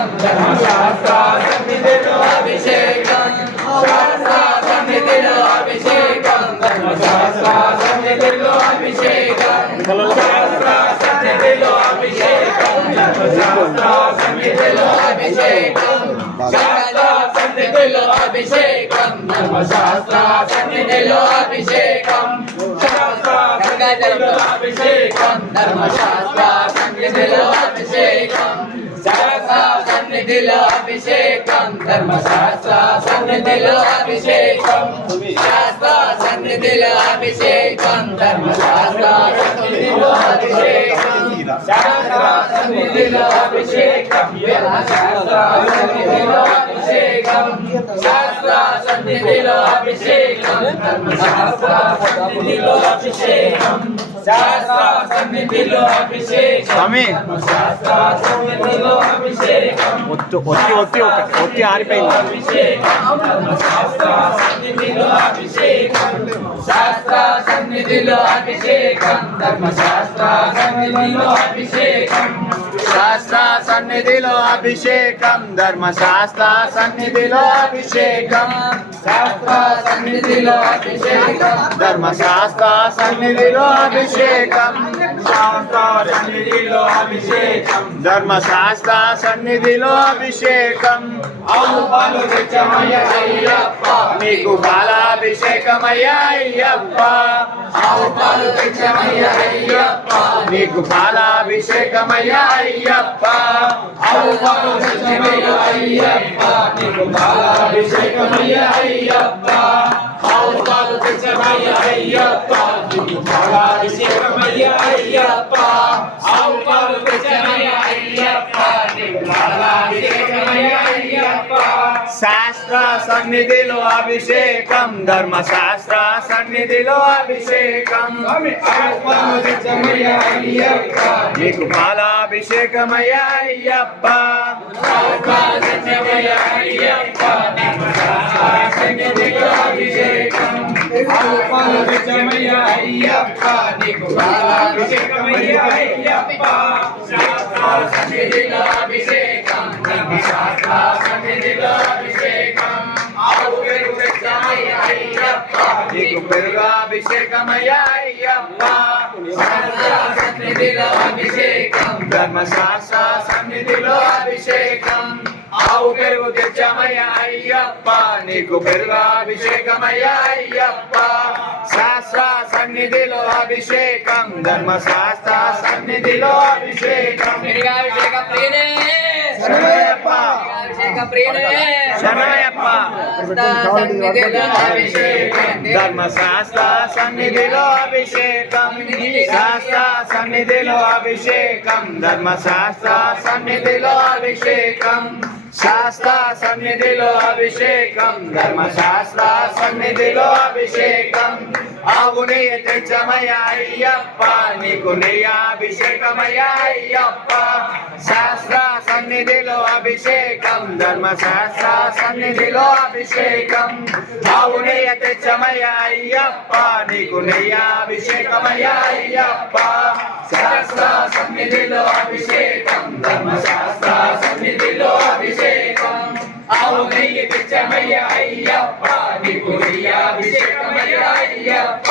అభిషేకం ధర్మశాస్త్ర సన్నిధిలో అభిషేకం శాస్త్ర సన్నిధిలో అభిషేకం ధర్మశాస్త్ర సన్నిధిలో అభిషేకం శాస్త్ర సన్నిధిలో అభిషేకం ధర్మశాస్త్ర సన్నిధిలో అభిషేకం శాస్త్ర సన్నిధిలో అభిషేకం ధర్మశాస్త్ర సన్నిధిలో అభిషేకం శాస్త్ర సన్నిధిలో అభిషేకం ధర్మశాస్త్ర సన్నిధిలో అభిషేకం శాస్త్ర సన్నిధిలో అభిషేకం ధర్మశాస్త్ర సన్నిధిలో అభిషేకం శాస్త్ర సన్నిధిలో అభిషేకం ధర్మశాస్త్ర సన్నిధిలో అభిషేకం శాస్త్ర సన్నిధిలో అభిషేకం శాస్త్ర సన్నిధిలో అభిషేకం శాస్త్ర సన్నిధిలో అభిషేకం ధర్మశాస్త్ర సన్నిధిలో అభిషేకం శాస్త్ర సన్నిధిలో అభిషేకం శాస్త్ర సన్నిధిలో అభిషేకం ఒత్తి ఆరిపోయింది. శాస్త్ర సన్నిధిలో అభిషేకం శాస్త్ర సన్నిధిలో అభిషేకం ధర్మశాస్త్ర సన్నిధిలో అభిషేకం శాస్త్ర సన్నిధిలో అభిషేకం ధర్మశాస్త్ర సన్నిధిలో అభిషేకం శాస్త్ర సన్నిధిలో అభిషేకం ధర్మశాస్త్ర సన్నిధిలో అభిషేకం శాస్త్ర సన్నిధిలో అభిషేకం ధర్మశాస్త్ర సన్నిధిలో అభిషేకం ఆవు పాలు తెచ్చమయ్య అయ్యప్ప నీకు బాలాభిషేకమయ్యా అయ్యప్ప ఆవు పాలు తెచ్చమయ్య అయ్యప్ప నీకు బాలాభిషేకమయ్యా అయ్యప్ప ఆవు పాలు తెచ్చమయ్య అయ్యప్ప నీకు బాలాభిషేకమయ్య అయ్యప్ప ఆవు పాలు తెచ్చమయ్య అయ్యప్ప నీకు బాలాభిషేకమయ్య అయ్యప్ప ఆవు పాలు తెచ్చమయ్య అయ్యప్ప నీకు బాలాభిషేకమయ్య అయ్యప్ప శాస్త్ర సన్నిధిలో అభిషేకం ధర్మశాస్త్ర సన్నిధిలో అభిషేకం నీకు బాలాభిషేకమయ్యా అయ్యప్ప నీకు పెరుగాభిషేకమయ్యా అయ్యప్ప సన్నిధిలో అభిషేకం ధర్మశాస్త్ర సన్నిధిలో అభిషేకం ఆవు పెరుగు తెచ్చామయ్యా అయ్యప్ప నీకు పెరుగాభిషేకమయ్యా అయ్యప్ప శాస్త్ర సన్నిధిలో అభిషేకం ధర్మశాస్త్ర సన్నిధిలో అభిషేకం పెరుగాభిషేక ప్రియనే శరణయ్యప్ప అభిషేక ప్రియనే శరణయ్యప్ప సన్నిధిలో అభిషేకం ధర్మశాస్త్ర సన్నిధిలో అభిషేకం శాస్త్ర సన్నిధిలో అభిషేకం ధర్మశాస్త్ర సన్నిధిలో అభిషేకం శాస్త్ర సన్నిధిలో అభిషేకం ధర్మశాస్త్ర సన్నిధిలో అభిషేకం ఆవు నెయ్యి తెచ్చమయ్యా అయ్యప్ప నీకు నెయ్యాభిషేకమయ్యా అయ్యప్ప శాస్త్ర సన్నిధిలో అభిషేకం ధర్మశాస్త్ర సన్నిధిలో అభిషేకం ఆవు నెయ్యి తెచ్చమయ్యా అయ్యప్ప నీకు నెయ్యాభిషేకమయ్యా అయ్యప్ప శాస్త్ర సన్నిధిలో అభిషేకం ధర్మశాస్త్ర సన్నిధిలో అభిషేకం ఆవు నెయ్యి తెచ్చమయ్య అయ్యప్ప నీకు నెయ్యాభిషేకమయ్య అయ్యప్ప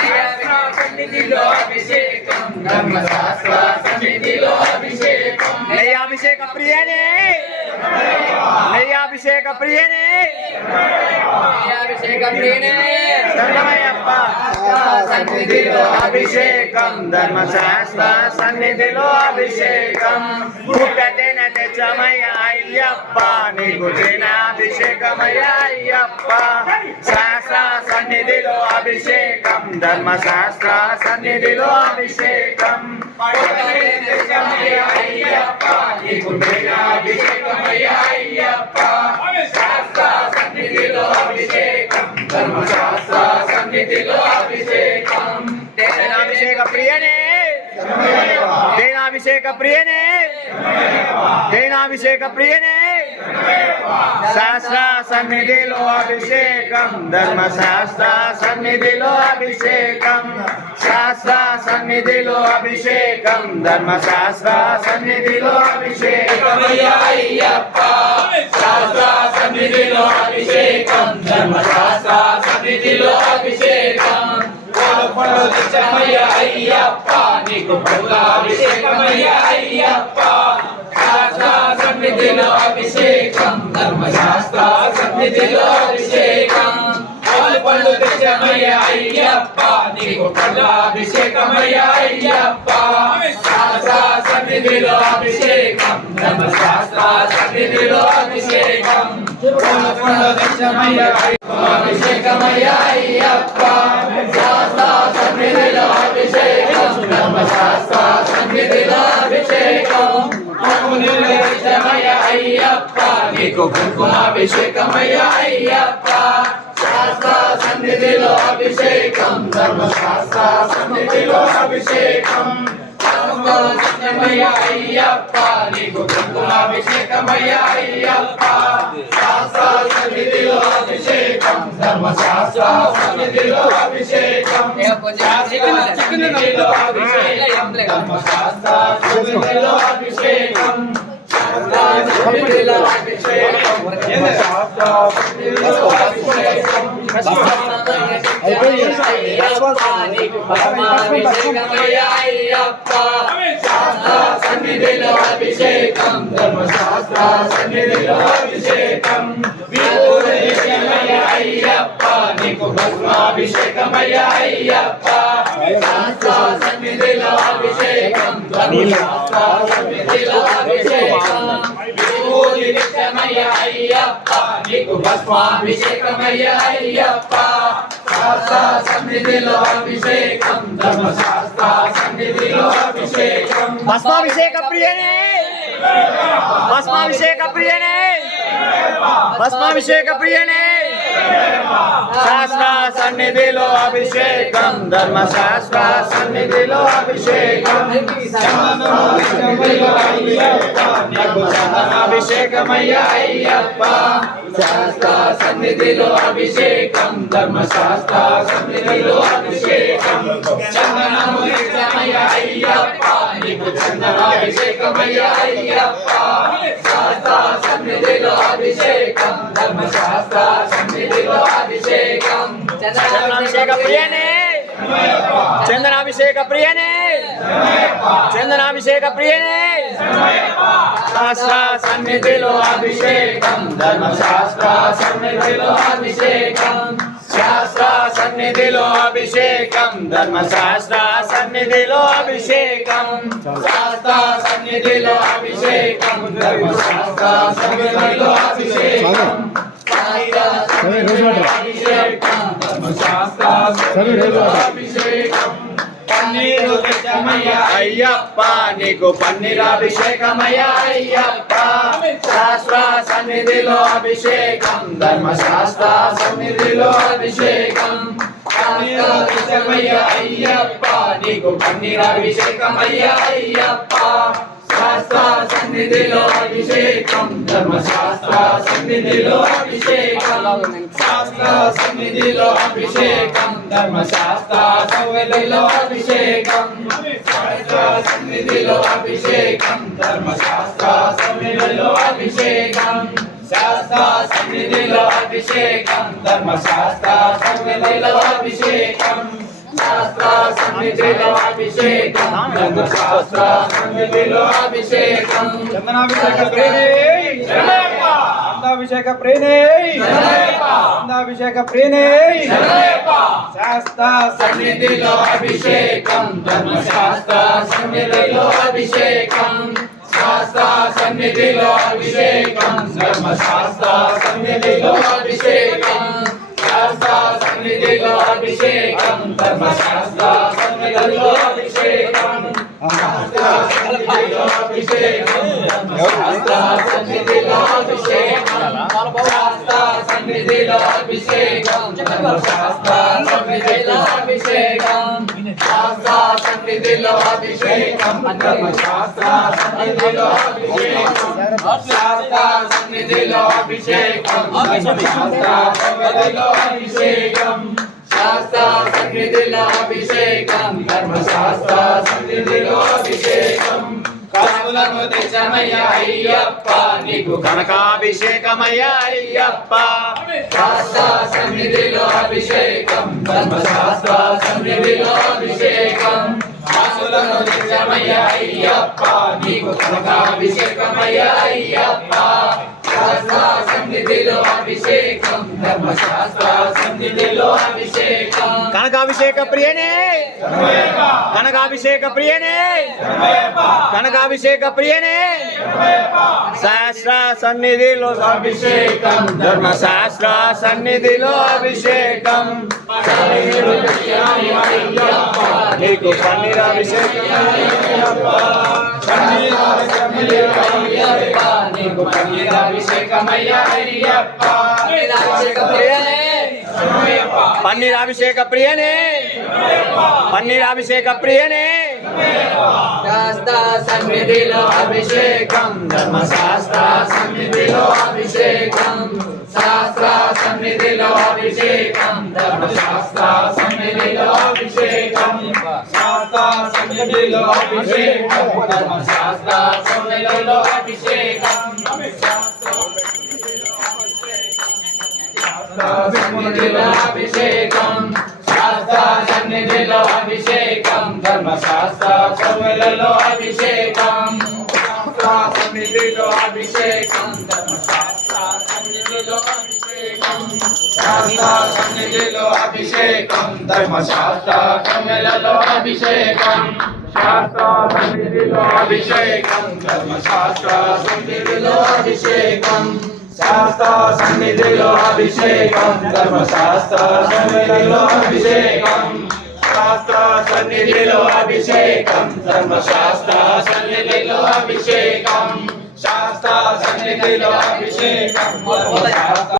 శాస్త్ర సన్నిధిలో అభిషేకం ధర్మశాస్త్ర సన్నిధిలో అభిషేకం నెయ్యాభిషేక ప్రియనే నెయ్యాభిషేక ప్రియనే నెయ్యాభిషేక ప్రియనే శరణమయ్యప్ప సన్నిధిలో అభిషేకం ధర్మశాస్త్ర సన్నిధిలో అభిషేకం పుట్టతేన తెచ్చమయ్య అయ్యప్ప నీకు తేనాభిషేకమయ్య అయ్యప్ప శాస్త్ర సన్నిధిలో అభిషేకం ధర్మశాస్త్ర సన్నిధిలో అభిషేకం తెచ్చమయ్య అయ్యప్ప నీకు నెయ్యాభిషేకమయ్య అయ్యప్ప శాస్త్ర సన్నిధిలో అభిషేకం ధర్మశాస్త్ర సన్నిధిలో అభిషేకం తేనాభిషేక ప్రియనే తేనాభిషేక ప్రియనే తేనాభిషేక ప్రియనే శాస్త్ర సన్నిధిలో అభిషేకం ధర్మశాస్త్ర సన్నిధిలో అభిషేకం శాస్త్ర సన్నిధిలో అభిషేకం ధర్మశాస్త్ర సన్నిధిలో అభిషేకం అయ్యప్ప శాస్త్ర సన్నిధిలో అభిషేకం ధర్మశాస్త్ర సన్నిధిలో అభిషేకం పళ్ళు తెచ్చమయ్య అయ్యప్ప నీకు పళ్ళాభిషేకమయ్య అయ్యప్ప శాస్త్ర సన్నిధిలో అభిషేకం ధర్మశాస్త్ర సన్నిధిలో అభిషేకం పళ్ళు తెచ్చమయ్య అయ్యప్ప నీకు పళ్ళాభిషేకమయ్య అయ్యప్ప శాస్త్ర సన్నిధిలో అభిషేకం ధర్మశాస్త్ర సన్నిధిలో అభిషేకం పళ్ళు తెచ్చమయ్య అభిషేకమయ్య అయ్యప్ప శాస్త్ర సన్నిధిలో అభిషేకం ధర్మశాస్త్ర సన్నిధిలో అభిషేకం అయ్యప్ప నీకు కుంకుమాభిషేకమయ్య అయ్యప్ప శాస్త్ర సన్నిధిలో అభిషేకం ధర్మశాస్త్ర సన్నిధిలో అభిషేకం అయ్యప్ప నీకు కుంకుమాభిషేకమయ్య అయ్యప్ప శాస్త్ర సన్నిధిలో అభిషేకం ధర్మశాస్త్ర సన్నిధిలో అభిషేకం సన్నిధిలో అభిషేకం ధర్మశాస్త్ర సన్నిధిలో అభిషేకం సన్నిధిలో అభిషేకం సన్నిధిలో అభిషేకం ధర్మశాస్త్ర సన్నిధిలో అభిషేకం అయ్యప్ప నీకు భస్మాభిషేకమయ్య అయ్యప్ప శాస్త్ర సన్నిధిలో అభిషేకం ధర్మశాస్త్ర సన్నిధిలో అభిషేకం అయ్యప్ప నీకు భస్మాభిషేకమయ్య అయ్యప్ప శాస్త్ర సన్నిధిలో అభిషేకం ధర్మశాస్త్ర సన్నిధిలో అభిషేకం భస్మాభిషేక ప్రియనే భస్మాభిషేక ప్రియనే భస్మాభిషేక ప్రియనే శాస్త్ర సన్నిధిలో అభిషేకం ధర్మశాస్త్ర సన్నిధిలో అభిషేకం అభిషేకమయ్య అయ్యప్ప శాస్త్ర సన్నిధిలో అభిషేకం ధర్మశాస్త్ర సన్నిధిలో అభిషేకం చందనము నిత్యమయ్య అయ్యప్ప నీకు చందనాభిషేకమయ్య అయ్యప్ప శాస్త్ర సన్నిధిలో అభిషేకం ధర్మశాస్త్ర సన్నిధిలో అభిషేకం చందనాభిషేక ప్రియనే చందనాభిషేక ప్రియనే చందనాభిషేక ప్రియనే శాస్త్ర సన్నిధిలో అభిషేకం ధర్మశాస్త్ర సన్నిధిలో అభిషేకం శాస్త్ర సన్నిధిలో అభిషేకం ధర్మశాస్త్ర సన్నిధిలో అభిషేకం శాస్త్ర సన్నిధిలో అభిషేకం ధర్మశాస్త్ర సన్నిధిలో అభిషేకం పన్నీరు తెచ్చమయ్య అయ్యప్ప నీకు పన్నీరాభిషేకమయ్య అయ్యప్ప శాస్త్ర సన్నిధిలో అభిషేకం ధర్మశాస్త్ర సన్నిధిలో అభిషేకం పన్నీరు తెచ్చమయ్య అయ్యప్ప నీకు పన్నీరాభిషేకమయ్య అయ్యప్ప శాస్త్ర సన్నిధిలో అభిషేకం ధర్మశాస్త్ర సన్నిధిలో అభిషేకం శాస్త్ర సన్నిధిలో అభిషేకం ధర్మశాస్త్ర సన్నిధిలో అభిషేకం శాస్త్ర సన్నిధిలో అభిషేకం ధర్మశాస్త్ర సన్నిధిలో అభిషేకం శాస్త్ర సన్నిధిలో అభిషేకం ధర్మశాస్త్ర సన్నిధిలో అభిషేకం శాస్త్ర సన్నిధిలో అభిషేకం ధర్మశాస్త్ర సన్నిధిలో అభిషేకం చందనాభిషేక ప్రేనే చందాభిషేక ప్రేనే చందాభిషేక ప్రేనే శాస్త్ర సన్నిధిలో అభిషేకం ధర్మశాస్త్ర సన్నిధిలో అభిషేకం శాస్త్ర సన్నిధిలో అభిషేకం ధర్మశాస్త్ర సన్నిధిలో అభిషేకం శాస్త్ర సన్నిధిలో అభిషేకం ధర్మశాస్త్ర సన్నిధిలో అభిషేకం శాస్త్ర సన్నిధిలో అభిషేకం ధర్మశాస్త్ర సన్నిధిలో అభిషేకం శాస్త్ర సన్నిధిలో అభిషేకం ధర్మశాస్త్ర సన్నిధిలో అభిషేకం శాస్త్ర సన్నిధిలో అభిషేకం ధర్మశాస్త్ర సన్నిధిలో అభిషేకం శాస్త్ర సన్నిధిలో అభిషేకం ధర్మశాస్త్ర సన్నిధిలో అభిషేకం శాస్త్ర శాస్త్ర సన్నిధిలో అభిషేకం ధర్మశాస్త్ర సన్నిధిలో అభిషేకం కాసులను తెచ్చమయ్య అయ్యప్ప నీకు కనకాభిషేకమయ్యా అయ్యప్ప శాస్త్ర సన్నిధిలో అభిషేకం ధర్మశాస్త్ర సన్నిధిలో అభిషేకం కాసులను తెచ్చమయ్య అయ్యప్ప నీకు కనకాభిషేకమయ్య అయ్యప్ప శాస్త్ర సన్నిధిలో అభిషేకం ధర్మశాస్త్ర సన్నిధిలో అభిషేకం కనకాభిషేక ప్రియనే కనకాభిషేక ప్రియనే కనకాభిషేక ప్రియనే శాస్త్ర సన్నిధిలో అభిషేకం ధర్మశాస్త్ర సన్నిధిలో అభిషేకం నీకు పన్నీర్ అభిషేకం నీకు పన్నీరాభిషేకమయ్య అయ్యప్ప పన్నీర్ అభిషేక ప్రియనే పన్నీర్ అభిషేక ప్రియనే శాస్త్ర సన్నిధిలో అభిషేకం ధర్మశాస్త్ర సన్నిధిలో అభిషేకం శాస్త్ర సన్నిధిలో అభిషేకం ధర్మశాస్త్ర సన్నిధిలో అభిషేకం శాస్త్ర సన్నిధిలో అభిషేకం ధర్మశాస్త్ర సన్నిధిలో అభిషేకం సన్నిధిలో అభిషేకం శాస్త్ర సన్నిధిలో అభిషేకం ధర్మశాస్త్ర సన్నిధిలో అభిషేకం శాస్త్ర సన్నిధిలో అభిషేకం ధర్మశాస్త్ర సన్నిధిలో అభిషేకం శాస్త్ర సన్నిధిలో అభిషేకం ధర్మశాస్త్ర సన్నిధిలో అభిషేకం శాస్త్ర సన్నిధిలో అభిషేకం ధర్మశాస్త్ర సన్నిధిలో అభిషేకం శాస్త్ర సన్నిధిలో అభిషేకం ధర్మశాస్త్ర సన్నిధిలో అభిషేకం శాస్త్ర సన్నిధిలో అభిషేకం ధర్మశాస్త్ర సన్నిధిలో అభిషేకం శాస్త్ర సన్నిధిలో అభిషేకం